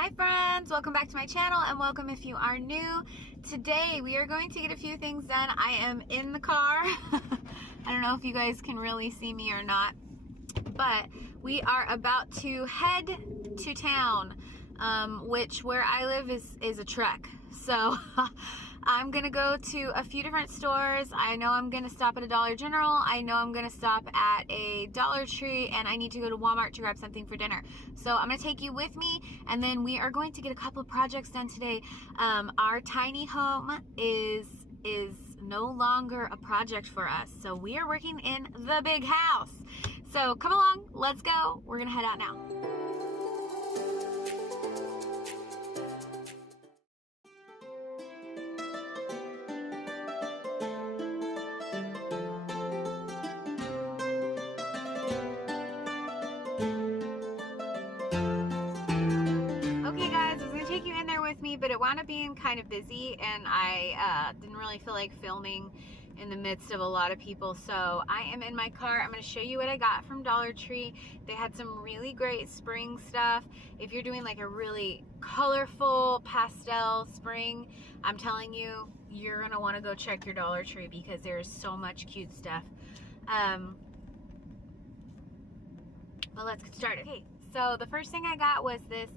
Hi friends, welcome back to my channel and welcome if you are new. Today we are going to get a few things done. I am in the car. I don't know if you guys can really see me or not, but we are about to head to town, which where I live is a trek. So I'm gonna go to a few different stores. I know I'm gonna stop at a Dollar General. I know I'm gonna stop at a Dollar Tree, and I need to go to Walmart to grab something for dinner. So I'm gonna take you with me, and then we are going to get a couple of projects done today. Our tiny home is no longer a project for us. So we are working in the big house. So come along, let's go. We're gonna head out now. Take you in there with me, but it wound up being kind of busy, and I didn't really feel like filming in the midst of a lot of people. So I am in my car. I'm going to show you what I got from Dollar Tree. They had some really great spring stuff. If you're doing like a really colorful pastel spring, I'm telling you, you're going to want to go check your Dollar Tree because there's so much cute stuff. But let's get started. Okay, so the first thing I got was this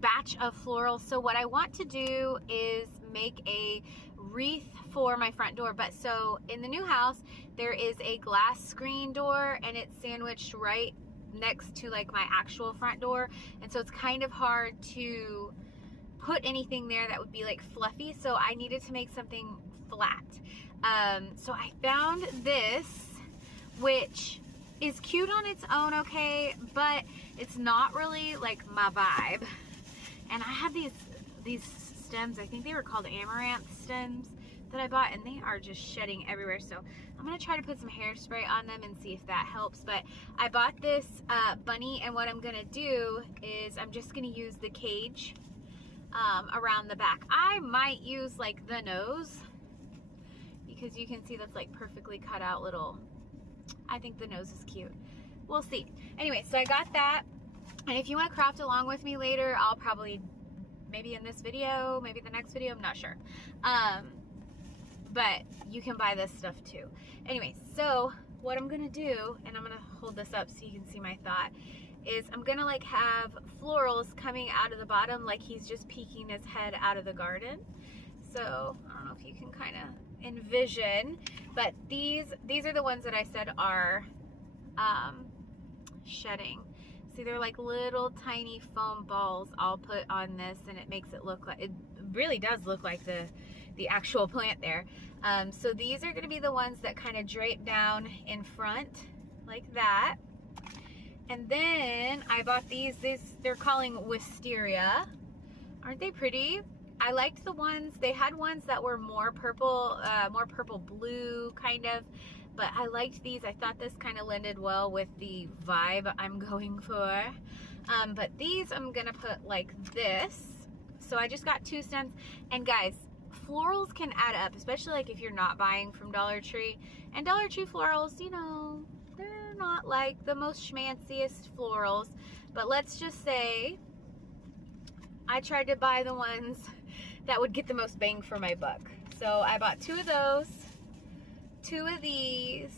batch of florals. So what I want to do is make a wreath for my front door. But so in the new house, there is a glass screen door, and it's sandwiched right next to like my actual front door. And so it's kind of hard to put anything there that would be like fluffy. So I needed to make something flat. So I found this, which is cute on its own, okay, but it's not really like my vibe. And I had these stems, I think they were called amaranth stems, that I bought, and they are just shedding everywhere. So I'm gonna try to put some hairspray on them and see if that helps. But I bought this bunny, and what I'm gonna do is I'm just gonna use the cage around the back. I might use like the nose, because you can see that's like perfectly cut out little, I think the nose is cute. We'll see. Anyway, so I got that. And if you want to craft along with me later, I'll probably, maybe in this video, maybe the next video, I'm not sure. But you can buy this stuff too. Anyway, so what I'm going to do, and I'm going to hold this up so you can see my thought, is I'm going to like have florals coming out of the bottom like he's just peeking his head out of the garden. So I don't know if you can kind of envision, but these are the ones that I said are shedding. See, they're like little tiny foam balls I'll put on this, and it makes it look like, it really does look like the actual plant there. So these are going to be the ones that kind of drape down in front like that. And then I bought these they're calling wisteria. Aren't they pretty? I liked the ones, they had ones that were more purple blue kind of, but I liked these. I thought this kind of blended well with the vibe I'm going for. But these I'm gonna put like this. So I just got 2 stems. And guys, florals can add up, especially like if you're not buying from Dollar Tree. And Dollar Tree florals, you know, they're not like the most schmanciest florals. But let's just say I tried to buy the ones that would get the most bang for my buck. So I bought 2 of those, 2 of these.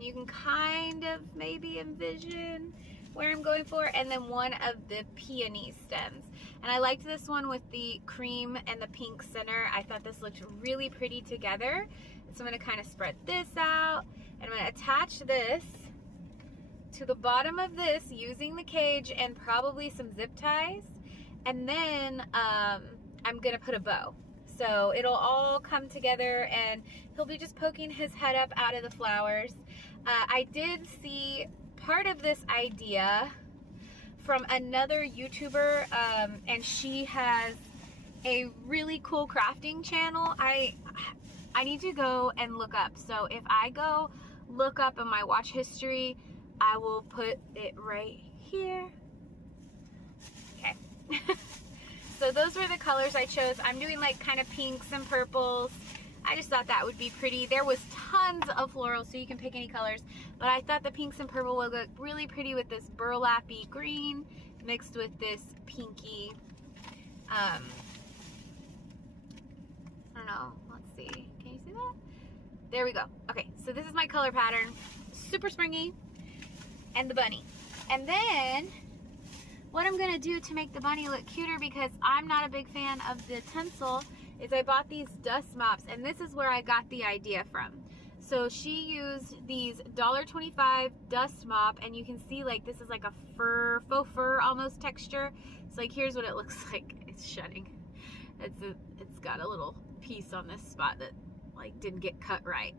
You can kind of maybe envision where I'm going for, and then 1 of the peony stems. And I liked this one with the cream and the pink center. I thought this looked really pretty together. So I'm gonna kind of spread this out, and I'm gonna attach this to the bottom of this using the cage and probably some zip ties. And then I'm gonna put a bow. So it'll all come together, and he'll be just poking his head up out of the flowers. I did see part of this idea from another YouTuber, and she has a really cool crafting channel. I need to go and look up. So if I go look up in my watch history, I will put it right here. Okay. So those were the colors I chose. I'm doing like kind of pinks and purples. I just thought that would be pretty. There was tons of florals, so you can pick any colors, but I thought the pinks and purple would look really pretty with this burlappy green mixed with this pinky, I don't know, let's see, can you see that? There we go. Okay, so this is my color pattern, super springy, and the bunny. And then what I'm gonna do to make the bunny look cuter, because I'm not a big fan of the tinsel, is I bought these dust mops, and this is where I got the idea from. So she used these $1.25 dust mop, and you can see like this is like a fur, faux fur almost texture. So like here's what it looks like. It's shedding. It's got a little piece on this spot that like didn't get cut right.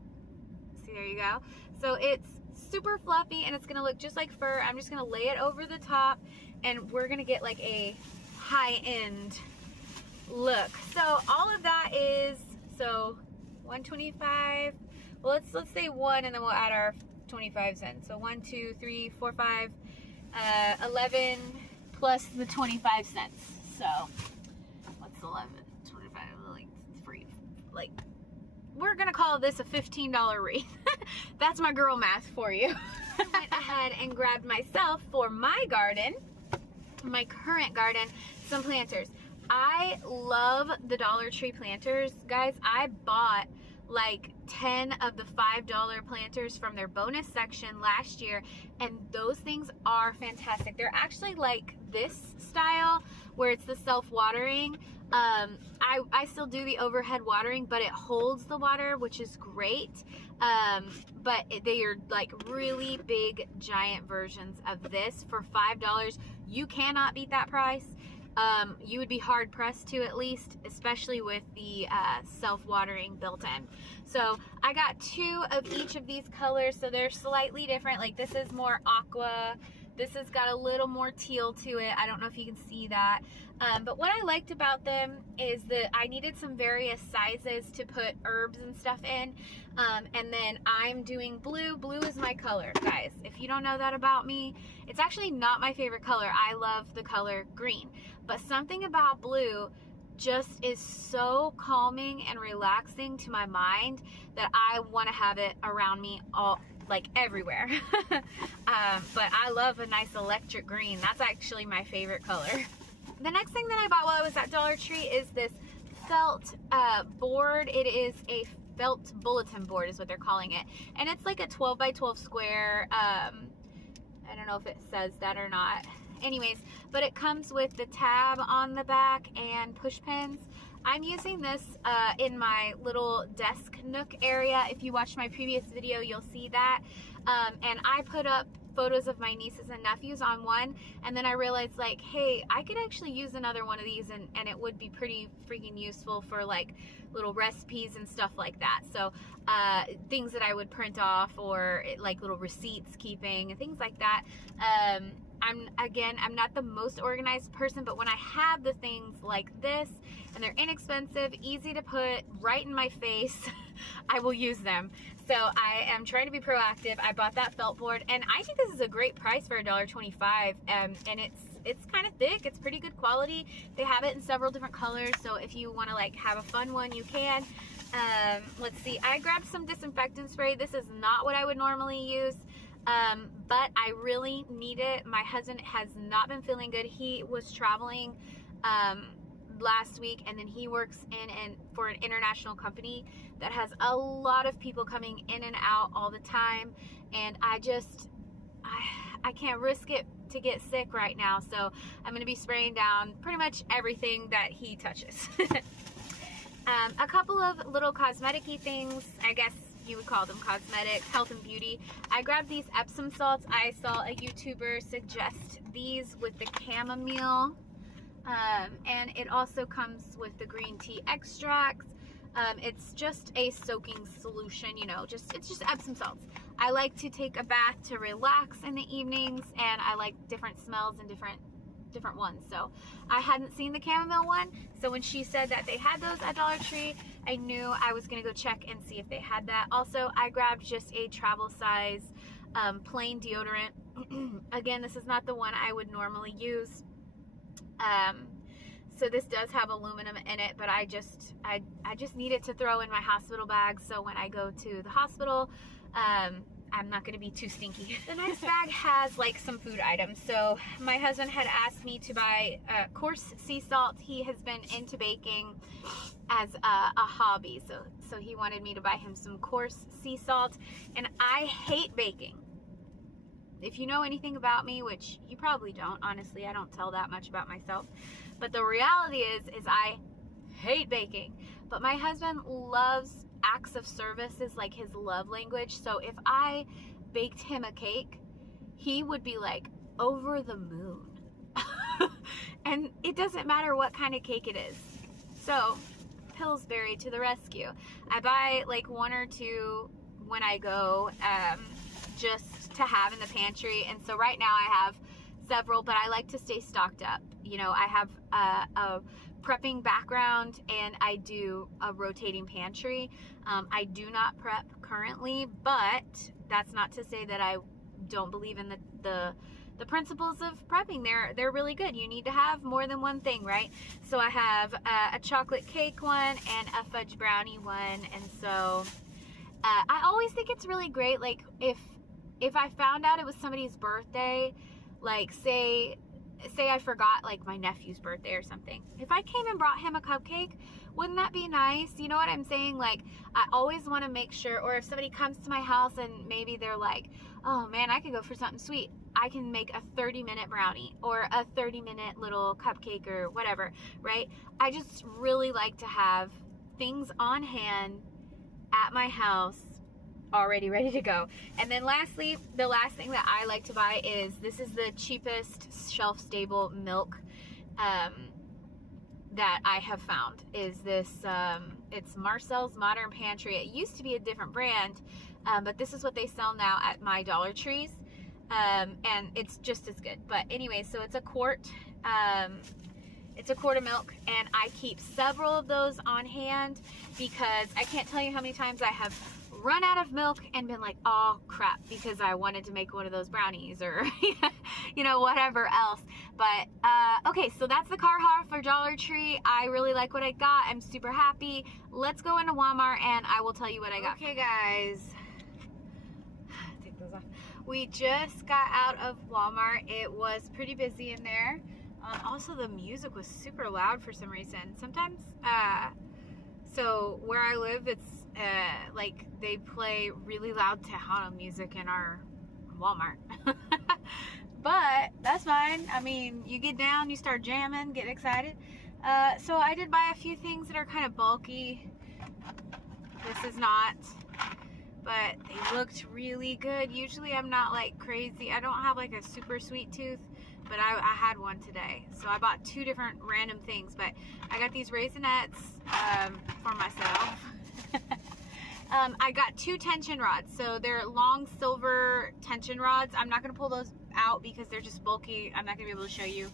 See, there you go. So it's super fluffy and it's gonna look just like fur. I'm just gonna lay it over the top and we're gonna get like a high-end look. So all of that is, so 125, well let's say 1 and then we'll add our 25 cents. So 1, 2, 3, 4, 5, 11 plus the 25 cents. So what's 11, 25, like free, like we're gonna call this a $15 wreath. That's my girl math for you. I went ahead and grabbed myself for my garden, my current garden, some planters. I love the Dollar Tree planters, guys. I bought like 10 of the $5 planters from their bonus section last year, and those things are fantastic. They're actually like this style where it's the self-watering. I still do the overhead watering, but it holds the water, which is great. But they are like really big, giant versions of this for $5. You cannot beat that price. You would be hard pressed to, at least, especially with the self-watering built in. So I got 2 of each of these colors, so they're slightly different. Like this is more aqua. This has got a little more teal to it. I don't know if you can see that. But what I liked about them is that I needed some various sizes to put herbs and stuff in. And then I'm doing blue. Blue is my color, guys. If you don't know that about me, it's actually not my favorite color. I love the color green. But something about blue just is so calming and relaxing to my mind that I want to have it around me all, like everywhere. But I love a nice electric green. That's actually my favorite color. The next thing that I bought while I was at Dollar Tree is this felt board. It is a felt bulletin board is what they're calling it. And it's like a 12 by 12 square. I don't know if it says that or not. Anyways, but it comes with the tab on the back and push pins. I'm using this in my little desk nook area. If you watched my previous video, you'll see that. And I put up photos of my nieces and nephews on one, and then I realized like, hey, I could actually use another one of these and it would be pretty freaking useful for like little recipes and stuff like that. So things that I would print off, or like little receipts keeping and things like that. I'm not the most organized person, but when I have the things like this and they're inexpensive, easy to put right in my face, I will use them. So I am trying to be proactive. I bought that felt board, and I think this is a great price for $1.25. And it's kind of thick. It's pretty good quality. They have it in several different colors, so if you want to like have a fun one, you can. Let's see. I grabbed some disinfectant spray. This is not what I would normally use. But I really need it. My husband has not been feeling good. He was traveling last week, and then he works for an international company that has a lot of people coming in and out all the time, and I can't risk it to get sick right now, so I'm gonna be spraying down pretty much everything that he touches. A couple of little cosmetic-y things, I guess you would call them cosmetic, health and beauty. I grabbed these Epsom salts. I saw a YouTuber suggest these with the chamomile, and it also comes with the green tea extracts. It's just a soaking solution, you know, it's just Epsom salts. I like to take a bath to relax in the evenings, and I like different smells and different ones. So I hadn't seen the chamomile one, so when she said that they had those at Dollar Tree, I knew I was gonna go check and see if they had that. Also, I grabbed just a travel size plain deodorant. Again, this is not the one I would normally use. So this does have aluminum in it, but I just need it to throw in my hospital bag, so when I go to the hospital, I'm not going to be too stinky. The next bag has like some food items. So my husband had asked me to buy coarse sea salt. He has been into baking as a hobby. So he wanted me to buy him some coarse sea salt. And I hate baking. If you know anything about me, which you probably don't, honestly, I don't tell that much about myself. But the reality is I hate baking. But my husband loves acts of service, is like his love language. So if I baked him a cake, he would be like over the moon. And it doesn't matter what kind of cake it is. So Pillsbury to the rescue. I buy like one or two when I go, just to have in the pantry. And so right now I have several, but I like to stay stocked up. You know, I have a prepping background, and I do a rotating pantry. I do not prep currently, but that's not to say that I don't believe in the principles of prepping. They're really good. You need to have more than one thing, right? So I have a chocolate cake one and a fudge brownie one. And so I always think it's really great, like if I found out it was somebody's birthday, like say I forgot like my nephew's birthday or something. If I came and brought him a cupcake, wouldn't that be nice? You know what I'm saying? Like, I always want to make sure, or if somebody comes to my house and maybe they're like, oh man, I could go for something sweet, I can make a 30-minute brownie or a 30-minute little cupcake or whatever, right? I just really like to have things on hand at my house already ready to go. And then lastly, the last thing that I like to buy is, this is the cheapest shelf-stable milk that I have found, is this, it's Marcel's Modern Pantry. It used to be a different brand, but this is what they sell now at my Dollar Trees, and it's just as good. But anyway, so it's a quart, it's a quart of milk, and I keep several of those on hand because I can't tell you how many times I have run out of milk and been like, oh crap, because I wanted to make one of those brownies or you know, whatever else. But okay, so that's the car haul for Dollar Tree. I really like what I got. I'm super happy. Let's go into Walmart and I will tell you what I got. Okay guys, take those off. We just got out of Walmart. It was pretty busy in there. Also the music was super loud for some reason. Sometimes so where I live, it's like they play really loud Tejano music in our Walmart. But that's fine. I mean, you get down, you start jamming, get excited. So I did buy a few things that are kind of bulky. This is not, but they looked really good. Usually I'm not like crazy. I don't have like a super sweet tooth, but I had one today. So I bought two different random things, but I got these Raisinets for myself. I got two tension rods. So they're long silver tension rods. I'm not going to pull those out because they're just bulky. I'm not going to be able to show you.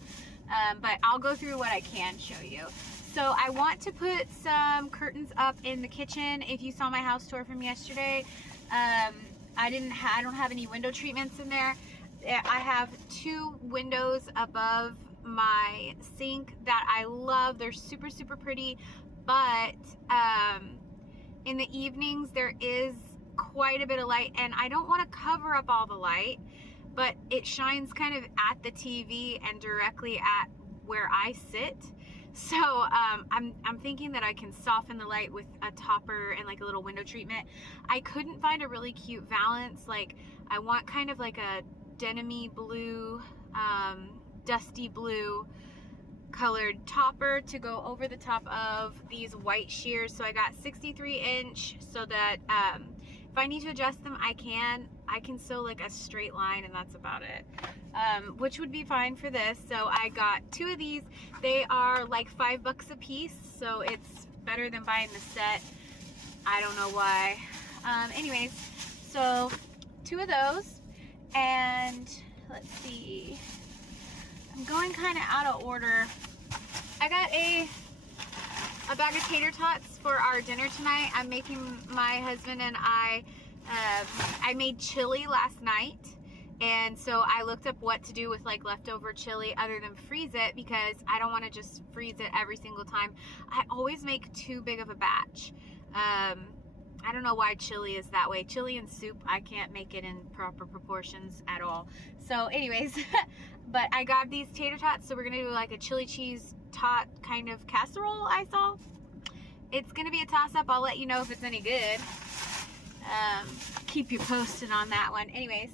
But I'll go through what I can show you. So I want to put some curtains up in the kitchen. If you saw my house tour from yesterday, I don't have any window treatments in there. I have two windows above my sink that I love. They're super, super pretty. But in the evenings, there is quite a bit of light. And I don't want to cover up all the light, but it shines kind of at the TV and directly at where I sit. So I'm thinking that I can soften the light with a topper and like a little window treatment. I couldn't find a really cute valance. Like I want kind of like a denim-y blue, dusty blue colored topper to go over the top of these white shears. So I got 63-inch so that if I need to adjust them, I can sew like a straight line, and that's about it, which would be fine for this. So I got two of these. They are like $5 a piece, so it's better than buying the set. I don't know why. Anyways, so two of those, and let's see, I'm going kind of out of order. I got a bag of tater tots for our dinner tonight. I'm making, my husband and I made chili last night, and so I looked up what to do with like leftover chili other than freeze it, because I don't want to just freeze it every single time. I always make too big of a batch. I don't know why chili is that way. Chili and soup, I can't make it in proper proportions at all. So anyways, but I got these tater tots, so we're gonna do like a chili cheese tot kind of casserole I saw. It's gonna be a toss-up. I'll let you know if it's any good. Keep you posted on that one. Anyways,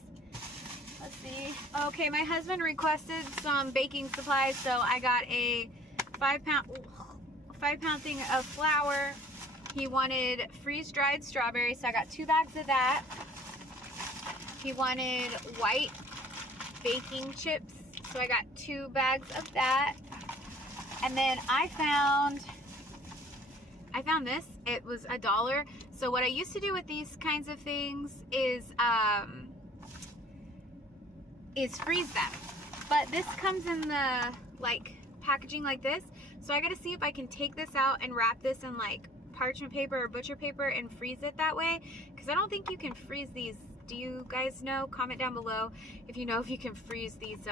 let's see. Okay, my husband requested some baking supplies, so I got a 5-pound thing of flour. He wanted freeze-dried strawberries, so I got 2 bags of that. He wanted white baking chips, so I got 2 bags of that. And then I found this. It was $1. So what I used to do with these kinds of things is freeze them. But this comes in the like packaging like this. So I gotta see if I can take this out and wrap this in like parchment paper or butcher paper and freeze it that way, because I don't think you can freeze these. Do you guys know? Comment down below if you know if you can freeze these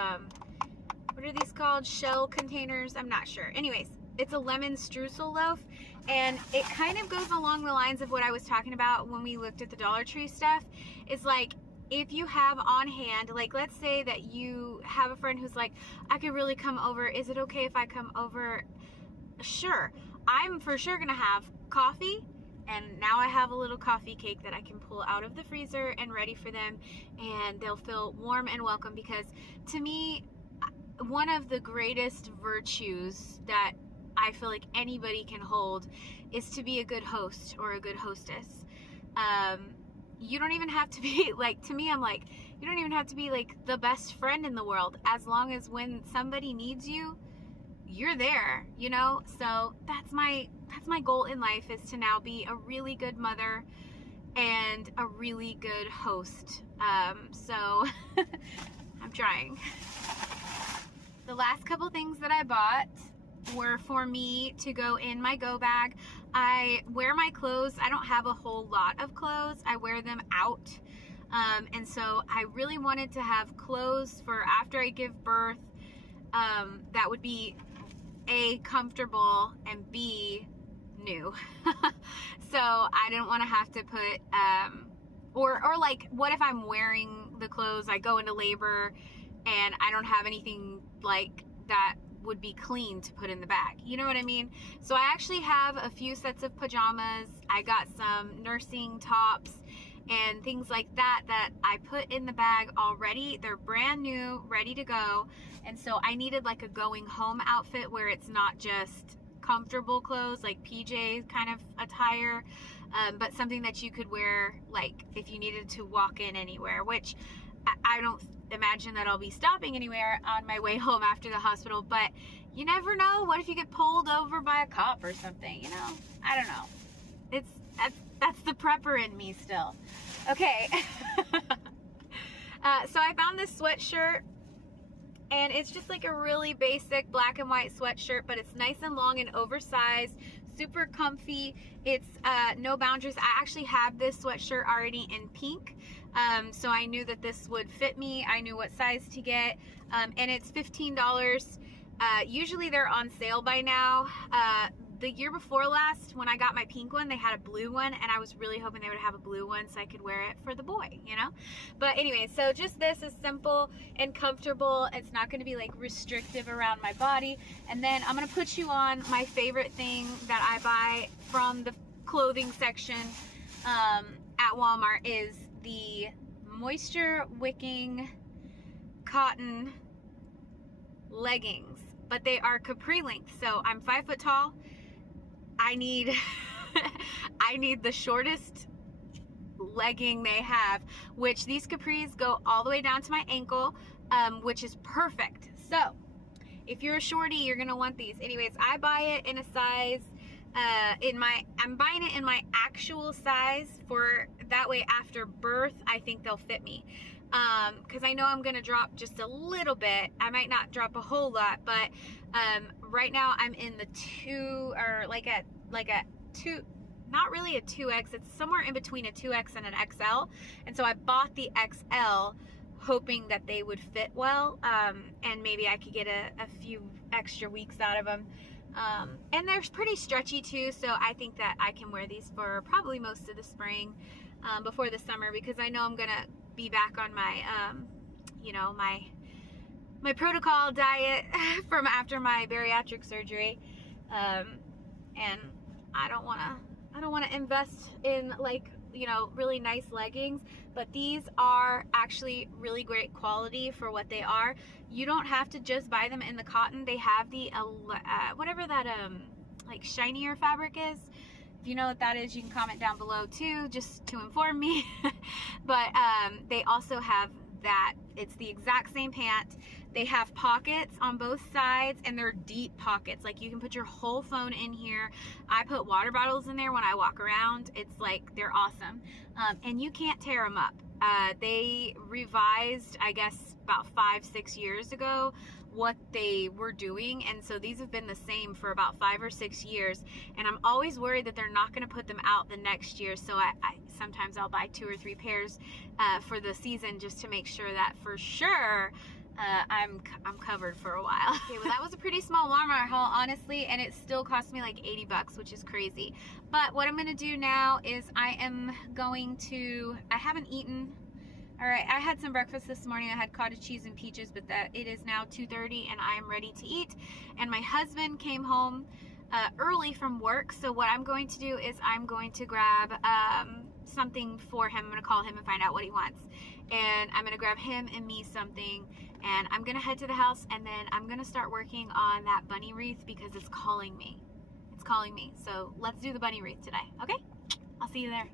what are these called, shell containers? I'm not sure. Anyways, it's a lemon streusel loaf, and it kind of goes along the lines of what I was talking about when we looked at the Dollar Tree stuff. It's like, if you have on hand, like let's say that you have a friend who's like, I could really come over, is it okay if I come over? Sure. I'm for sure gonna have coffee, and now I have a little coffee cake that I can pull out of the freezer and ready for them, and they'll feel warm and welcome. Because to me, one of the greatest virtues that I feel like anybody can hold is to be a good host or a good hostess. You don't even have to be like, to me, I'm like, you don't even have to be like the best friend in the world, as long as when somebody needs you, you're there, you know? So that's my goal in life, is to now be a really good mother and a really good host. So I'm trying. The last couple things that I bought were for me to go in my go bag. I wear my clothes. I don't have a whole lot of clothes. I wear them out. And so I really wanted to have clothes for after I give birth that would be A, comfortable, and B, new. So I didn't want to have to put or like, what if I'm wearing the clothes, I go into labor and I don't have anything like that would be clean to put in the bag, you know what I mean? So I actually have a few sets of pajamas. I got some nursing tops and things like that that I put in the bag already. They're brand new, ready to go. And so I needed like a going home outfit where it's not just comfortable clothes, like PJ kind of attire, but something that you could wear like if you needed to walk in anywhere, which I don't imagine that I'll be stopping anywhere on my way home after the hospital, but you never know. What if you get pulled over by a cop or something, you know? I don't know. That's the prepper in me still. Okay. So I found this sweatshirt, and it's just like a really basic black and white sweatshirt, but it's nice and long and oversized, super comfy. It's no boundaries. I actually have this sweatshirt already in pink. So I knew that this would fit me. I knew what size to get, and it's $15. Usually they're on sale by now. The year before last, when I got my pink one, they had a blue one, and I was really hoping they would have a blue one so I could wear it for the boy, you know? But anyway, so just this is simple and comfortable. It's not gonna be like restrictive around my body. And then I'm gonna put you on my favorite thing that I buy from the clothing section at Walmart is the moisture wicking cotton leggings, but they are capri length. So I'm 5 foot tall. I need I need the shortest legging they have, which these capris go all the way down to my ankle, which is perfect. So if you're a shorty, you're gonna want these. Anyways, I buy it in a size I'm buying it in my actual size, for that way after birth I think they'll fit me, because I know I'm gonna drop just a little bit. I might not drop a whole lot, but right now I'm in the 2, or like a 2, not really a 2X, it's somewhere in between a 2X and an XL. And so I bought the XL hoping that they would fit well, and maybe I could get a few extra weeks out of them. And they're pretty stretchy too, so I think that I can wear these for probably most of the spring, before the summer, because I know I'm gonna be back on my, you know, my protocol diet from after my bariatric surgery, and I don't wanna invest in, like, you know, really nice leggings, but these are actually really great quality for what they are. You don't have to just buy them in the cotton. They have the whatever that like shinier fabric is. If you know what that is, you can comment down below too, just to inform me. But they also have that. It's the exact same pant. They have pockets on both sides, and they're deep pockets. Like, you can put your whole phone in here. I put water bottles in there when I walk around. It's like, they're awesome. And you can't tear them up. They revised, I guess, about 5-6 years ago what they were doing, and so these have been the same for about 5 or 6 years, and I'm always worried that they're not going to put them out the next year, so I sometimes I'll buy 2 or 3 pairs for the season, just to make sure that for sure I'm covered for a while. Okay, well, that was a pretty small Walmart haul, honestly, and it still cost me like 80 bucks, which is crazy. But what I'm going to do now is I haven't eaten. All right, I had some breakfast this morning. I had cottage cheese and peaches, but it is now 2:30 and I am ready to eat. And my husband came home early from work, so what I'm going to do is I'm going to grab something for him. I'm going to call him and find out what he wants. And I'm going to grab him and me something, and I'm going to head to the house, and then I'm going to start working on that bunny wreath because it's calling me. It's calling me. So let's do the bunny wreath today, okay? I'll see you there.